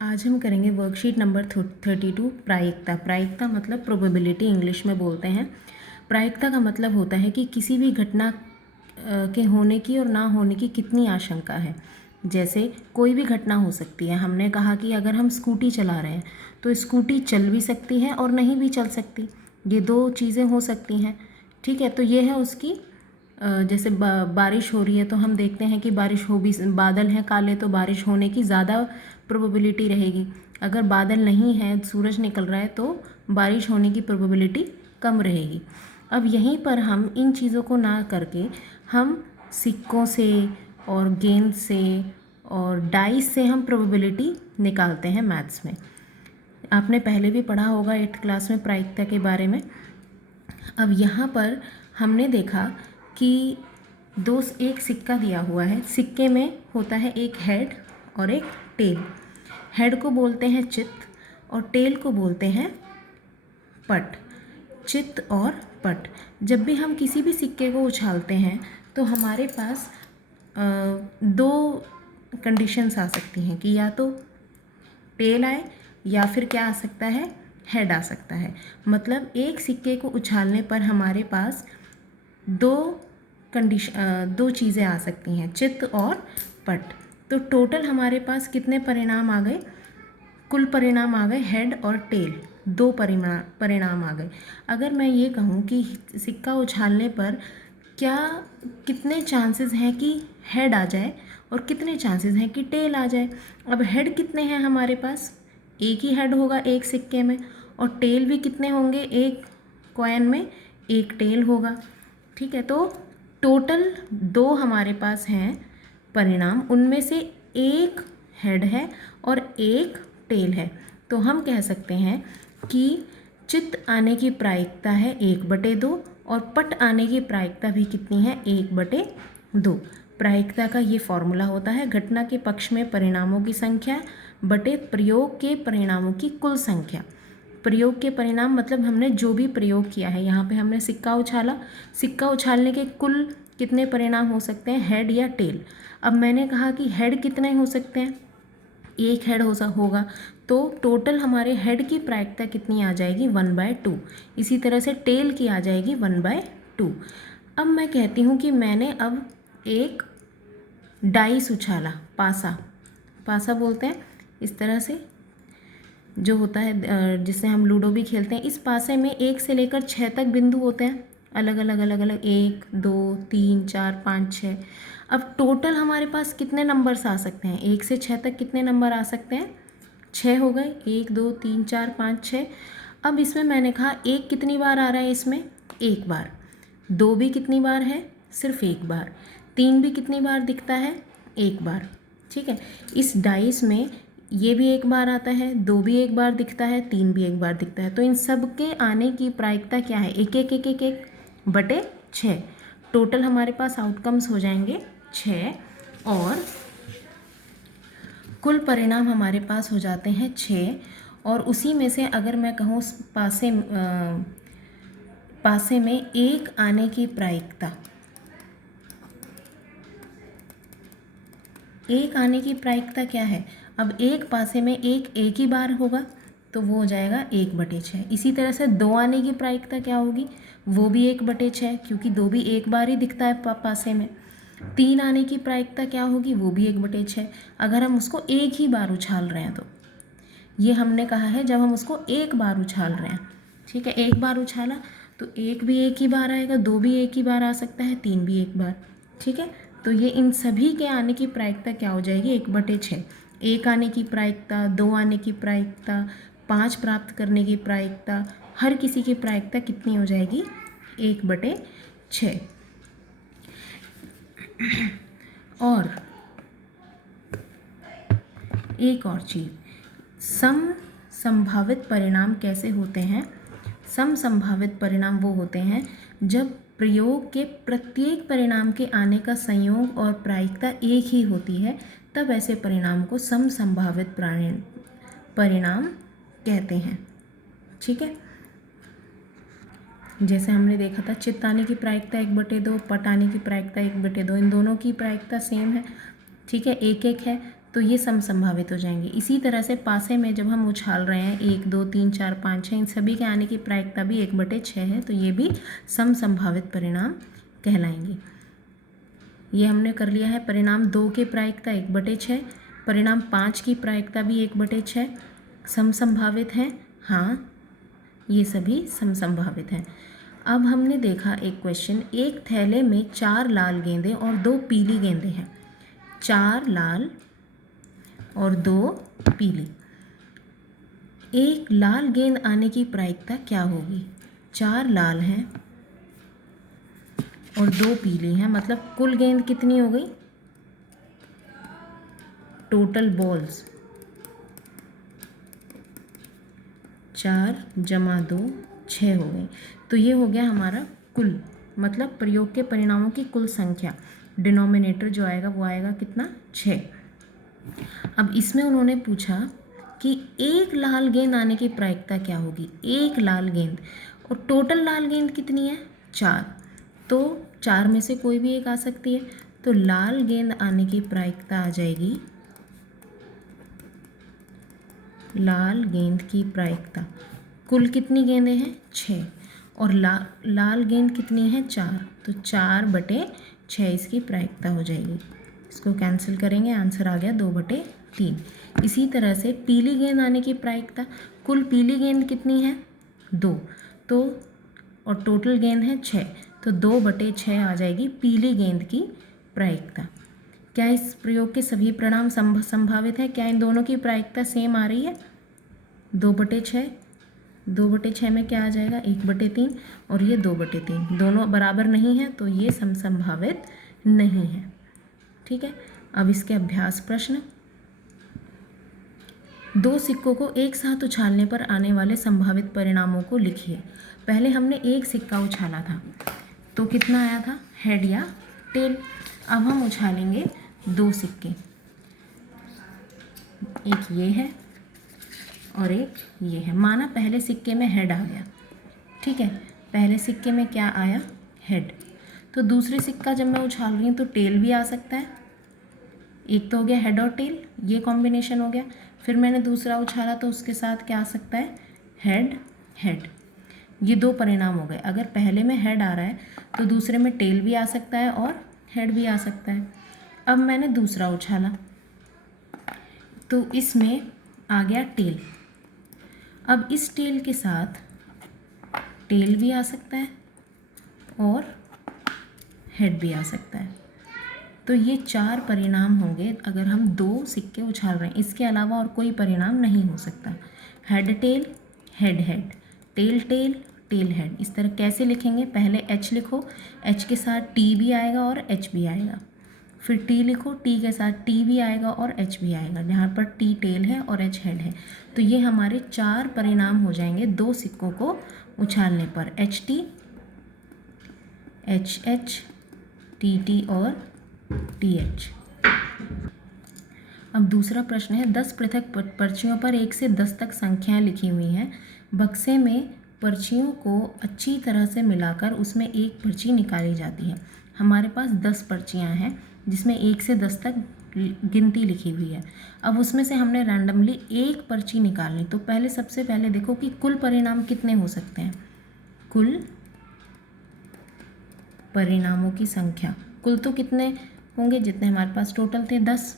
आज हम करेंगे वर्कशीट नंबर 32 प्रायिकता। प्रायिकता मतलब प्रोबेबिलिटी इंग्लिश में बोलते हैं। प्रायिकता का मतलब होता है कि किसी भी घटना के होने की और ना होने की कितनी आशंका है। जैसे कोई भी घटना हो सकती है। हमने कहा कि अगर हम स्कूटी चला रहे हैं तो स्कूटी चल भी सकती है और नहीं भी चल सकती। ये दो चीज़ें हो सकती हैं। ठीक है, तो ये है उसकी जैसे बारिश हो रही है तो हम देखते हैं कि बारिश हो भी, बादल हैं काले तो बारिश होने की ज़्यादा प्रोबेबिलिटी रहेगी। अगर बादल नहीं है, सूरज निकल रहा है तो बारिश होने की प्रोबेबिलिटी कम रहेगी। अब यहीं पर हम इन चीज़ों को ना करके हम सिक्कों से और गेंद से और डाइस से हम प्रोबेबिलिटी निकालते हैं मैथ्स में। आपने पहले भी पढ़ा होगा 8th क्लास में प्रायिकता के बारे में। अब यहाँ पर हमने देखा कि एक सिक्का दिया हुआ है। सिक्के में होता है एक हेड और एक टेल। हेड को बोलते हैं चित्त और टेल को बोलते हैं पट। चित्त और पट। जब भी हम किसी भी सिक्के को उछालते हैं तो हमारे पास दो कंडीशंस आ सकती हैं कि या तो टेल आए या फिर क्या आ सकता है, हेड आ सकता है। मतलब एक सिक्के को उछालने पर हमारे पास दो चीज़ें आ सकती हैं, चित्त और पट। तो टोटल हमारे पास कितने परिणाम आ गए? कुल परिणाम आ गए हेड और टेल, दो परिणाम आ गए। अगर मैं ये कहूँ कि सिक्का उछालने पर कितने चांसेस हैं कि हेड आ जाए और कितने चांसेस हैं कि टेल आ जाए। अब हेड कितने हैं हमारे पास? एक ही हेड होगा एक सिक्के में, और टेल भी कितने होंगे? एक कॉइन में एक टेल होगा। ठीक है, तो टोटल दो हमारे पास हैं परिणाम, उनमें से एक हेड है और एक टेल है। तो हम कह सकते हैं कि चित्त आने की प्रायिकता है 1/2 और पट आने की प्रायिकता भी कितनी है? 1/2। प्रायिकता का ये फॉर्मूला होता है घटना के पक्ष में परिणामों की संख्या बटे प्रयोग के परिणामों की कुल संख्या। प्रयोग के परिणाम मतलब हमने जो भी प्रयोग किया है। यहाँ पे हमने सिक्का उछाला, सिक्का उछालने के कुल कितने परिणाम हो सकते हैं, हेड या टेल। अब मैंने कहा कि हेड कितने हो सकते हैं, एक हेड होगा, तो टोटल हमारे हेड की प्रायिकता कितनी आ जाएगी? 1/2। इसी तरह से टेल की आ जाएगी 1/2। अब मैं कहती हूँ कि मैंने अब एक डाइस उछाला, पासा बोलते हैं इस तरह से जो होता है, जिससे हम लूडो भी खेलते हैं। इस पासे में 1 से लेकर 6 तक बिंदु होते हैं, अलग अलग 1 2 3 4 5 6। अब टोटल हमारे पास कितने नंबर्स आ सकते हैं? 1 से 6 तक कितने नंबर आ सकते हैं? 6 हो गए, 1 2 3 4 5 6। अब इसमें मैंने कहा एक कितनी बार आ रहा है? इसमें एक बार। 2 भी कितनी बार है? सिर्फ एक बार। 3 भी कितनी बार दिखता है? एक बार। ठीक है, इस डाइस में ये भी एक बार आता है, 2 भी एक बार दिखता है, 3 भी एक बार दिखता है। तो इन सब के आने की प्रायिकता क्या है? 1/6। टोटल हमारे पास आउटकम्स हो जाएंगे 6 और कुल परिणाम हमारे पास हो जाते हैं 6। और उसी में से अगर मैं कहूँ पासे में एक आने की प्रायिकता, एक आने की प्रायिकता क्या है? अब एक पासे में एक ही बार होगा तो वो हो जाएगा 1/6। इसी तरह से 2 आने की प्रायिकता क्या होगी? वो भी 1/6, क्योंकि 2 भी एक बार ही दिखता है पासे में। 3 आने की प्रायिकता क्या होगी? वो भी 1/6, अगर हम उसको एक ही बार उछाल रहे हैं तो। ये हमने कहा है जब हम उसको एक बार उछाल रहे हैं। ठीक है, एक बार उछाला तो एक भी एक ही बार आएगा, 2 भी एक ही बार आ सकता है, 3 भी एक बार। ठीक है, तो ये इन सभी के आने की प्रायिकता क्या हो जाएगी? 1/6। एक आने की प्रायिकता, 2 आने की प्रायिकता, 5 प्राप्त करने की प्रायिकता, हर किसी की प्रायिकता कितनी हो जाएगी? 1/6। और एक और चीज़, संभावित परिणाम कैसे होते हैं? संभावित परिणाम वो होते हैं जब प्रयोग के प्रत्येक परिणाम के आने का संयोग और प्रायिकता एक ही होती है, तब ऐसे परिणाम को संभावित परिणाम कहते हैं। ठीक है, जैसे हमने देखा था चित्त आने की प्रायिकता 1/2, पट आने की प्रायिकता 1/2, इन दोनों की प्रायिकता सेम है। ठीक है, एक है, तो ये समसंभावित हो जाएंगे। इसी तरह से पासे में जब हम उछाल रहे हैं 1 2 3 4 5 6, इन सभी के आने की प्रायिकता भी 1/6 है, तो ये भी समसंभावित परिणाम कहलाएंगे। ये हमने कर लिया है। परिणाम 2 की प्रायिकता 1/6, परिणाम 5 की प्रायिकता भी 1/6 समसंभावित हैं। हाँ, ये सभी समसंभावित हैं। अब हमने देखा एक क्वेश्चन, एक थैले में 4 लाल गेंदें और 2 पीली गेंदें हैं। 4 लाल और 2 पीली। एक लाल गेंद आने की प्रायिकता क्या होगी? 4 लाल हैं और 2 पीली हैं, मतलब कुल गेंद कितनी हो गई? टोटल बॉल्स 4 + 2 6 हो गई। तो ये हो गया हमारा कुल, मतलब प्रयोग के परिणामों की कुल संख्या। डिनोमिनेटर जो आएगा वो आएगा कितना? 6। अब इसमें उन्होंने पूछा कि एक लाल गेंद आने की प्रायिकता क्या होगी? एक लाल गेंद, और टोटल लाल गेंद कितनी है? 4। तो 4 में से कोई भी एक आ सकती है, तो लाल गेंद आने की प्रायिकता आ जाएगी, लाल गेंद की प्रायिकता, कुल कितनी गेंदें हैं? 6, और लाल गेंद कितनी है? 4, तो 4/6 इसकी प्रायिकता हो जाएगी। इसको कैंसिल करेंगे, आंसर आ गया 2/3। इसी तरह से पीली गेंद आने की प्रायिकता, कुल पीली गेंद कितनी है? 2, तो और टोटल गेंद है 6, तो 2/6 आ जाएगी पीली गेंद की प्रायिकता। क्या इस प्रयोग के सभी परिणाम संभावित है? क्या इन दोनों की प्रायिकता सेम आ रही है? 2/6, 2/6 में क्या आ जाएगा? 1/3, और ये 2/3, दोनों बराबर नहीं है, तो ये समसंभावित नहीं है। ठीक है। अब इसके अभ्यास प्रश्न। 2 सिक्कों को एक साथ उछालने पर आने वाले संभावित परिणामों को लिखिए। पहले हमने एक सिक्का उछाला था, तो कितना आया था? हेड या टेल। अब हम उछालेंगे 2 सिक्के, एक ये है और एक ये है। माना पहले सिक्के में हेड आ गया, ठीक है, पहले सिक्के में क्या आया? हेड। तो दूसरे सिक्का जब मैं उछाल रही हूँ तो टेल भी आ सकता है। एक तो हो गया हेड और टेल, ये कॉम्बिनेशन हो गया। फिर मैंने दूसरा उछाला तो उसके साथ क्या आ सकता है? Head head. ये 2 परिणाम हो गए। अगर पहले में हेड आ रहा है तो दूसरे में टेल भी आ सकता है और हेड भी आ सकता है। अब मैंने दूसरा उछाला तो इसमें आ गया टेल। अब इस टेल के साथ टेल भी आ सकता है और हेड भी आ सकता है। तो ये 4 परिणाम होंगे अगर हम 2 सिक्के उछाल रहे हैं। इसके अलावा और कोई परिणाम नहीं हो सकता। Head tail, head head, tail tail, tail head. इस तरह कैसे लिखेंगे? पहले एच लिखो, एच के साथ टी भी आएगा और एच भी आएगा। फिर टी लिखो, टी के साथ टी भी आएगा और एच भी आएगा, जहाँ पर टी टेल है और एच हेड है। तो ये हमारे 4 परिणाम हो जाएंगे 2 सिक्कों को उछालने पर। H T, H H, T T और टी एच। अब दूसरा प्रश्न है, 10 पृथक पर्चियों पर 1 से 10 तक संख्याएं लिखी हुई हैं। बक्से में पर्चियों को अच्छी तरह से मिलाकर उसमें एक पर्ची निकाली जाती है। हमारे पास 10 पर्चियां हैं जिसमें 1 से 10 तक गिनती लिखी हुई है। अब उसमें से हमने रैंडमली एक पर्ची निकालनी। तो पहले सबसे पहले देखो कि कुल परिणाम कितने हो सकते हैं। कुल परिणामों की संख्या, कुल तो कितने होंगे? जितने हमारे पास टोटल थे 10,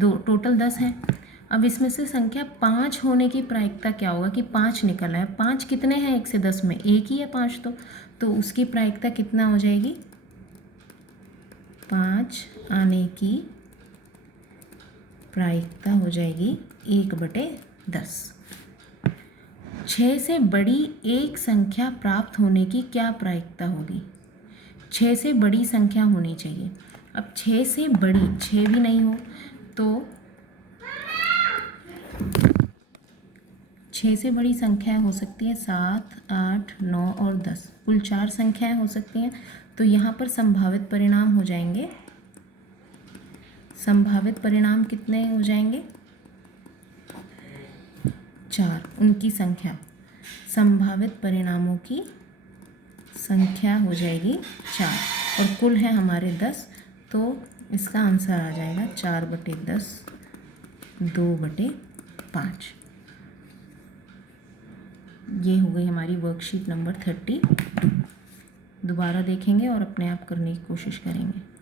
टोटल 10 हैं। अब इसमें से संख्या 5 होने की प्रायिकता क्या होगा कि 5 निकल आए। 5 कितने हैं 1 से 10 में? एक ही है 5, तो उसकी प्रायिकता कितना हो जाएगी? 5 आने की प्रायिकता हो जाएगी 1/10। 6 से बड़ी एक संख्या प्राप्त होने की क्या प्रायिकता होगी? 6 से बड़ी संख्या होनी चाहिए। अब 6 से बड़ी, 6 भी नहीं हो तो 6 से बड़ी संख्याएं हो सकती है 7, 8, 9 और 10। कुल 4 संख्याएं हो सकती हैं। तो यहाँ पर संभावित परिणाम हो जाएंगे, संभावित परिणाम कितने हो जाएंगे? 4। उनकी संख्या, संभावित परिणामों की संख्या हो जाएगी 4, और कुल है हमारे 10, तो इसका आंसर आ जाएगा 4/10 2/5। ये हो गई हमारी वर्कशीट नंबर 32। दोबारा देखेंगे और अपने आप करने की कोशिश करेंगे।